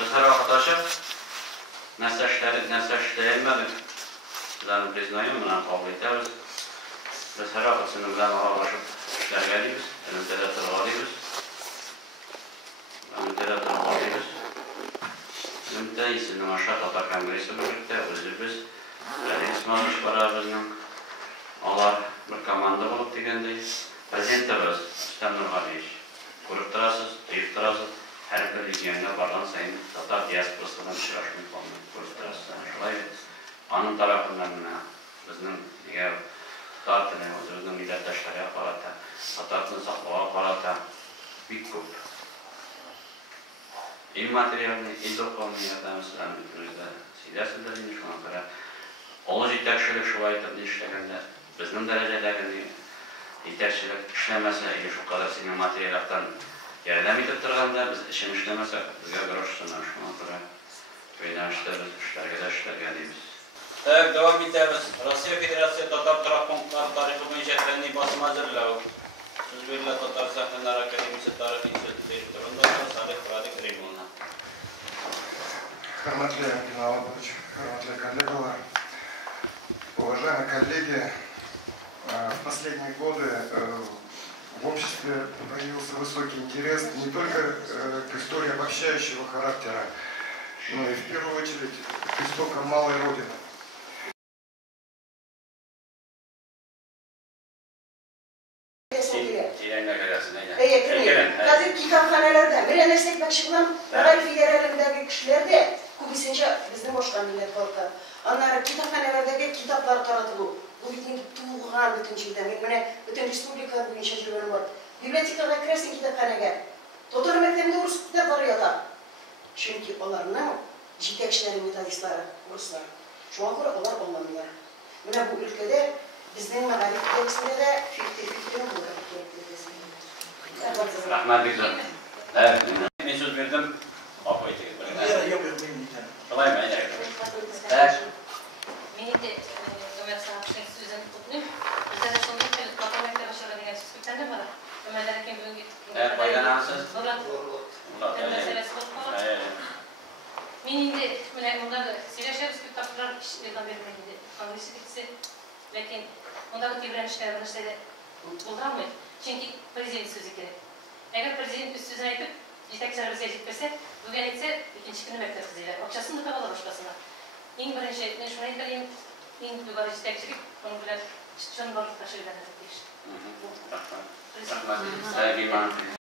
Biz her arkadaşlar nesleştirilmedik. Bizden priznayorum, buna kabul ediyoruz. Biz her arkadaşını bilen aralaşıp işler geliyoruz. Elimizde de tırgalıyoruz. Elimizde iyisinin aşağı Tatar Kongresi birlikte özümüz. İsmail Işbarabızın onlar bir komanda bulup degende. Prezidentimiz Rüstem Nurgaliyev. Ko'rib turasiz, duyib turasiz. Her bir regionga bargan sayın Tatar diasporasından uchrashuvni ko'rib turasiz. Shulay onun tarafından bizning Tatar tili o'zimizning millatdoshlariga qarata, Tatar tilini saqlashga qarata bir ko'p immaterialniy, izohlarni yordamisidan o'zimizda siyosatlar shunga ko'ra olaj yetakchilik shu aytib ishlaganda bizning darajadagi yetakchilik ishlamasa, shu qadar senior materiallardan yardım edip turganda biz işim işlemesek bizga grosh sunar. Shunga ko'ra yo'nalishda biz ishlarga deymiz. Evet, devam edeceğiz. Rusya Federasyonu Tatar Taraf Komutanı Tarihı Boyunca Efendi'yi basım hazırlağı. Söz verilen Tatar Sahneler Akademisi Tarih İnstitutu Direktörü'nde Salih Fıradik Rimul'na. Хорматли Геннадьевич, хорматли коллеги, уважаемые коллеги, в последние годы в обществе появился высокий интерес не только к истории обобщающего характера, но и в первую очередь к истокам малой Родины. Kadir kitaphanelerden bir enesek bakışılan Raifi yerelindeki kişiler de kubisince bizim boşkan millet halka. Onlara kitaphanelerdeki kitaplar taratılıyor. Bu bütün tuğan bütün şeyden. Bütün Respublika boyunca jürgen var. Bibliotekaga kirersin kitaphanege. Totor mektebinde Rus kitapları yatar. Çünkü onların yetekçileri, metodistleri, Ruslar. Şu an göre onlar olmalılar. Bu ülkede bizden mağarip gerisinde de fikrin bu kadar. Rahmet güzel. Evet. Ben söz verdim. Afayı çekip. Yok benim Kolay mı? Evet. Beni de Ömer Sanatçı'nın sözünü tutmayayım. Bizde de sonunda matematikte başarılı diyen süskütten de var. Ömer'den kim bugün Evet, faydalansız. Murat. Meselesi var. Benim de bunlar siyaset kitaplar işlerden verilmedi. Kongresi bitse. Lakin bundan tebrenişler var işte bulduramıyor. Çünkü prezident sözü gerek. Eğer prezident üst sözünü ayıp, yetekçiler bize yetmese, bugün etse ikinci günü bekler kızıyla. Akçasını da kapalı başkasına. En birinci, ben şuna yeterliyim, en yukarı yetekçilik, onu bilen, şunu varlıkla şeylerden de değişti. Rahmet. Sevgi mantığı.